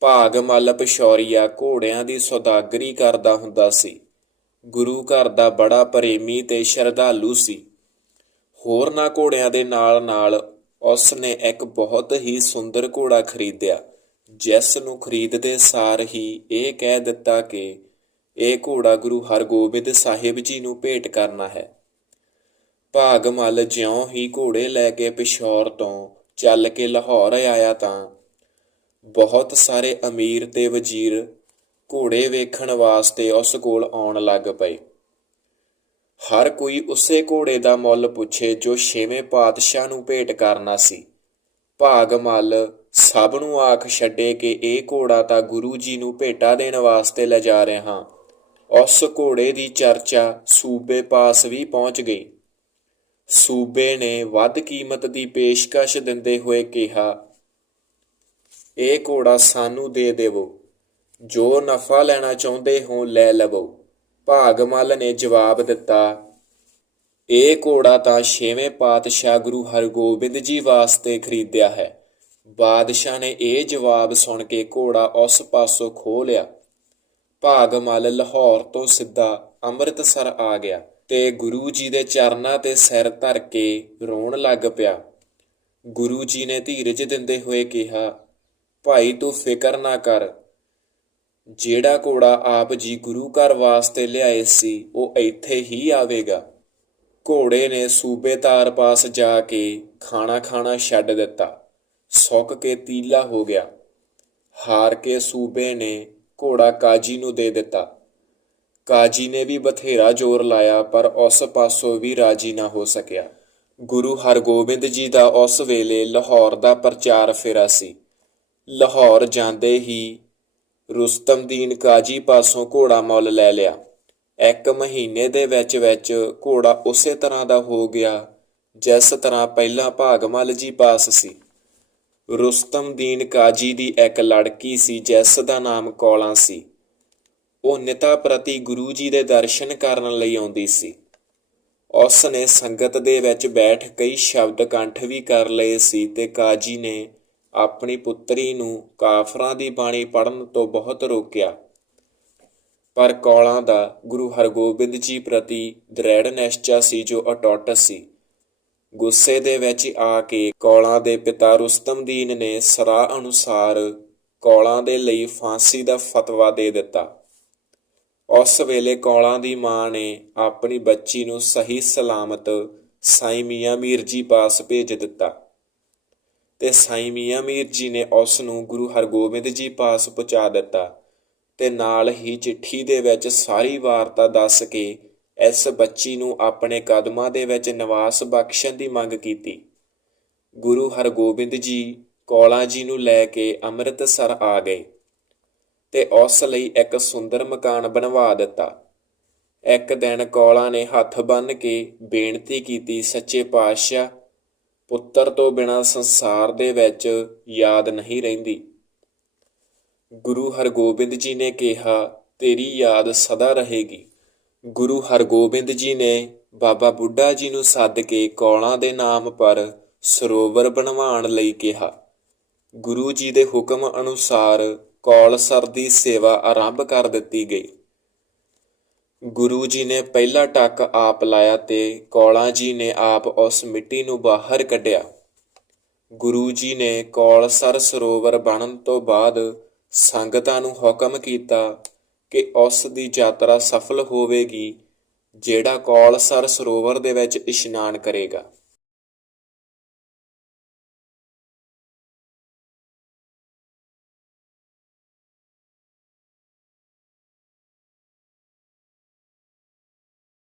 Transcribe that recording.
ਭਾਗ ਮੱਲ ਪਿਸ਼ੌਰੀਆ ਘੋੜਿਆਂ ਦੀ ਸੌਦਾਗਰੀ ਕਰਦਾ ਹੁੰਦਾ ਸੀ। ਗੁਰੂ ਘਰ ਦਾ ਬੜਾ ਪ੍ਰੇਮੀ ਤੇ ਸ਼ਰਧਾਲੂ ਸੀ। ਹੋਰਨਾਂ ਘੋੜਿਆਂ ਦੇ ਨਾਲ ਨਾਲ ਉਸ ਨੇ ਇੱਕ ਬਹੁਤ ਹੀ ਸੁੰਦਰ ਘੋੜਾ ਖਰੀਦਿਆ, ਜਿਸ ਨੂੰ ਖਰੀਦਦੇ ਸਾਰ ਹੀ ਇਹ ਕਹਿ ਦਿੱਤਾ ਕਿ ਇਹ ਘੋੜਾ ਗੁਰੂ ਹਰਗੋਬਿੰਦ ਸਾਹਿਬ ਜੀ ਨੂੰ ਭੇਟ ਕਰਨਾ ਹੈ। ਭਾਗਮਲ ਜਿਉਂ ਹੀ ਘੋੜੇ ਲੈ ਕੇ ਪਿਸ਼ੌਰ ਤੋਂ ਚੱਲ ਕੇ ਲਾਹੌਰ ਆਇਆ ਤਾਂ ਬਹੁਤ ਸਾਰੇ ਅਮੀਰ ਤੇ ਵਜ਼ੀਰ ਘੋੜੇ ਵੇਖਣ ਵਾਸਤੇ ਉਸ ਕੋਲ ਆਉਣ ਲੱਗ ਪਏ। ਹਰ ਕੋਈ ਉਸੇ ਘੋੜੇ ਦਾ ਮੁੱਲ ਪੁੱਛੇ ਜੋ ਛੇਵੇਂ ਪਾਤਸ਼ਾਹ ਨੂੰ ਭੇਟ ਕਰਨਾ ਸੀ। ਭਾਗ ਮੱਲ ਸਭ ਨੂੰ ਆਖ ਛੱਡੇ ਕਿ ਇਹ ਘੋੜਾ ਤਾਂ ਗੁਰੂ ਜੀ ਨੂੰ ਭੇਟਾ ਦੇਣ ਵਾਸਤੇ ਲੈ ਜਾ ਰਹੇ। ਹਾਂ ਉਸ ਘੋੜੇ ਦੀ ਚਰਚਾ ਸੂਬੇ ਪਾਸ ਵੀ ਪਹੁੰਚ ਗਈ। ਸੂਬੇ ਨੇ ਵੱਧ ਕੀਮਤ ਦੀ ਪੇਸ਼ਕਸ਼ ਦਿੰਦੇ ਹੋਏ ਕਿਹਾ ਇਹ ਘੋੜਾ ਸਾਨੂੰ ਦੇ ਦੇਵੋ। ਜੋ ਨਫਾ ਲੈਣਾ ਚਾਹੁੰਦੇ ਹੋ ਲੈ ਲਵੋ। ਭਾਗਮਲ ਨੇ ਜਵਾਬ ਦਿੱਤਾ, ਇਹ ਘੋੜਾ ਤਾਂ ਛੇਵੇਂ ਪਾਤਸ਼ਾਹ ਗੁਰੂ ਹਰਗੋਬਿੰਦ ਜੀ ਵਾਸਤੇ ਖਰੀਦਿਆ ਹੈ। ਬਾਦਸ਼ਾਹ ਨੇ ਇਹ ਜਵਾਬ ਸੁਣ ਕੇ ਘੋੜਾ ਉਸ ਪਾਸੋਂ ਖੋਹ ਲਿਆ। ਭਾਗਮਲ ਲਾਹੌਰ ਤੋਂ ਸਿੱਧਾ ਅੰਮ੍ਰਿਤਸਰ ਆ ਗਿਆ ਤੇ ਗੁਰੂ ਜੀ ਦੇ ਚਰਨਾਂ ਤੇ ਸਿਰ ਧਰ ਕੇ ਰੋਣ ਲੱਗ ਪਿਆ। ਗੁਰੂ ਜੀ ਨੇ ਧੀਰਜ ਦਿੰਦੇ ਹੋਏ ਕਿਹਾ ਭਾਈ ਤੂੰ ਫਿਕਰ ਨਾ ਕਰ। ਜਿਹੜਾ ਘੋੜਾ ਆਪ ਜੀ ਗੁਰੂ ਘਰ ਵਾਸਤੇ ਲਿਆਏ ਸੀ, ਉਹ ਇੱਥੇ ਹੀ ਆਵੇਗਾ। ਘੋੜੇ ਨੇ ਸੂਬੇਦਾਰ ਪਾਸ ਜਾ ਕੇ ਖਾਣਾ ਖਾਣਾ ਛੱਡ ਦਿੱਤਾ। ਸੁੱਕ ਕੇ ਤੀਲਾ ਹੋ ਗਿਆ। ਹਾਰ ਕੇ ਸੂਬੇ ਨੇ ਘੋੜਾ ਕਾਜੀ ਨੂੰ ਦੇ ਦਿੱਤਾ। ਕਾਜੀ ਨੇ ਵੀ ਬਥੇਰਾ ਜ਼ੋਰ ਲਾਇਆ, ਪਰ ਉਸ ਪਾਸੋਂ ਵੀ ਰਾਜੀ ਨਾ ਹੋ ਸਕਿਆ। ਗੁਰੂ ਹਰਗੋਬਿੰਦ ਜੀ ਦਾ ਉਸ ਵੇਲੇ ਲਾਹੌਰ ਦਾ ਪ੍ਰਚਾਰ ਫੇਰਾ ਸੀ। ਲਾਹੌਰ ਜਾਂਦੇ ਹੀ ਰੁਸਤਮਦੀਨ ਕਾਜੀ ਪਾਸੋਂ ਘੋੜਾ ਮੁੱਲ ਲੈ ਲਿਆ। ਇੱਕ ਮਹੀਨੇ ਦੇ ਵਿੱਚ ਵਿੱਚ ਘੋੜਾ ਉਸੇ ਤਰ੍ਹਾਂ ਦਾ ਹੋ ਗਿਆ ਜਿਸ ਤਰ੍ਹਾਂ ਪਹਿਲਾਂ ਭਾਗਮਲ ਜੀ ਪਾਸ ਸੀ। ਰੁਸਤਮਦੀਨ ਕਾਜੀ ਦੀ ਇੱਕ ਲੜਕੀ ਸੀ ਜਿਸ ਦਾ ਨਾਮ ਕੌਲਾ ਸੀ। ਉਹ ਨਿਤਾ ਪ੍ਰਤੀ ਗੁਰੂ ਜੀ ਦੇ ਦਰਸ਼ਨ ਕਰਨ ਲਈ ਆਉਂਦੀ ਸੀ। ਉਸ ਨੇ ਸੰਗਤ ਦੇ ਵਿੱਚ ਬੈਠ ਕਈ ਸ਼ਬਦ ਕੰਠ ਵੀ ਕਰ ਲਏ ਸੀ ਤੇ ਕਾਜੀ ਨੇ ਆਪਣੀ ਪੁੱਤਰੀ ਨੂੰ ਕਾਫਰਾਂ ਦੀ ਬਾਣੀ ਪੜਨ ਤੋਂ ਬਹੁਤ ਰੋਕਿਆ। ਪਰ ਕੌਲਾਂ ਦਾ ਗੁਰੂ ਹਰਗੋਬਿੰਦ ਜੀ ਪ੍ਰਤੀ ਦ੍ਰਿੜ ਨਿਸ਼ਚਾ ਸੀ ਜੋ ਅਟੁੱਟ ਸੀ। ਗੁੱਸੇ ਦੇ ਵਿੱਚ ਆ ਕੇ ਕੌਲਾਂ ਦੇ ਪਿਤਾ ਰੁਸਤਮਦੀਨ ਨੇ ਸਰਾਹ ਅਨੁਸਾਰ ਕੌਲਾਂ ਦੇ ਲਈ ਫਾਂਸੀ ਦਾ ਫਤਵਾ ਦੇ ਦਿੱਤਾ। ਉਸ ਵੇਲੇ ਕੌਲਾਂ ਦੀ ਮਾਂ ਨੇ ਆਪਣੀ ਬੱਚੀ ਨੂੰ ਸਹੀ ਸਲਾਮਤ ਸਾਈਂ ਮੀਆਂ ਮੀਰ ਜੀ ਪਾਸ ਭੇਜ ਦਿੱਤਾ। ਤੇ ਸਾਈ ਮੀਆਂ ਮੀਰ ਜੀ ਨੇ ਉਸ ਨੂੰ ਗੁਰੂ ਹਰਗੋਬਿੰਦ ਜੀ ਪਾਸ ਪਹੁੰਚਾ ਦਿੱਤਾ ਤੇ ਨਾਲ ਹੀ ਚਿੱਠੀ ਦੇ ਵਿੱਚ ਸਾਰੀ ਵਾਰਤਾ ਦੱਸ ਕੇ ਇਸ ਬੱਚੀ ਨੂੰ ਆਪਣੇ ਕਦਮਾਂ ਦੇ ਵਿੱਚ ਨਿਵਾਸ ਬਖਸ਼ਣ ਦੀ ਮੰਗ ਕੀਤੀ। ਗੁਰੂ ਹਰਗੋਬਿੰਦ ਜੀ ਕੌਲਾ ਜੀ ਨੂੰ ਲੈ ਕੇ ਅੰਮ੍ਰਿਤਸਰ ਆ ਗਏ ਤੇ ਉਸ ਲਈ ਇੱਕ ਸੁੰਦਰ ਮਕਾਨ ਬਣਵਾ ਦਿੱਤਾ। ਇੱਕ ਦਿਨ ਕੌਲਾ ਨੇ ਹੱਥ ਬੰਨ੍ਹ ਕੇ ਬੇਨਤੀ ਕੀਤੀ, ਸੱਚੇ ਪਾਤਸ਼ਾਹ ਪੁੱਤਰ ਤੋਂ ਬਿਨਾ ਸੰਸਾਰ ਦੇ ਵਿੱਚ ਯਾਦ ਨਹੀਂ ਰਹਿੰਦੀ। ਗੁਰੂ ਹਰਗੋਬਿੰਦ ਜੀ ਨੇ ਕਿਹਾ, ਤੇਰੀ ਯਾਦ ਸਦਾ ਰਹੇਗੀ। ਗੁਰੂ ਹਰਗੋਬਿੰਦ ਜੀ ਨੇ ਬਾਬਾ ਬੁੱਢਾ ਜੀ ਨੂੰ ਸੱਦ ਕੇ ਕੌਲਾਂ ਦੇ ਨਾਮ ਪਰ ਸਰੋਵਰ ਬਣਵਾਉਣ ਲਈ ਕਿਹਾ। ਗੁਰੂ ਜੀ ਦੇ ਹੁਕਮ ਅਨੁਸਾਰ ਕੌਲਸਰ ਦੀ ਸੇਵਾ ਆਰੰਭ ਕਰ ਦਿੱਤੀ ਗਈ। ਗੁਰੂ ਜੀ ਨੇ ਪਹਿਲਾ ਟੱਕ ਆਪ ਲਾਇਆ ਤੇ ਕੌਲਾ ਜੀ ਨੇ ਆਪ ਉਸ ਮਿੱਟੀ ਨੂੰ ਬਾਹਰ ਕੱਢਿਆ। ਗੁਰੂ ਜੀ ਨੇ ਕੌਲਸਰ ਸਰੋਵਰ ਬਣਨ ਤੋਂ ਬਾਅਦ ਸੰਗਤਾਂ ਨੂੰ ਹੁਕਮ ਕੀਤਾ ਕਿ ਉਸ ਦੀ ਯਾਤਰਾ ਸਫਲ ਹੋਵੇਗੀ, ਜਿਹੜਾ ਕੌਲਸਰ ਸਰੋਵਰ ਦੇ ਵਿੱਚ ਇਸ਼ਨਾਨ ਕਰੇਗਾ।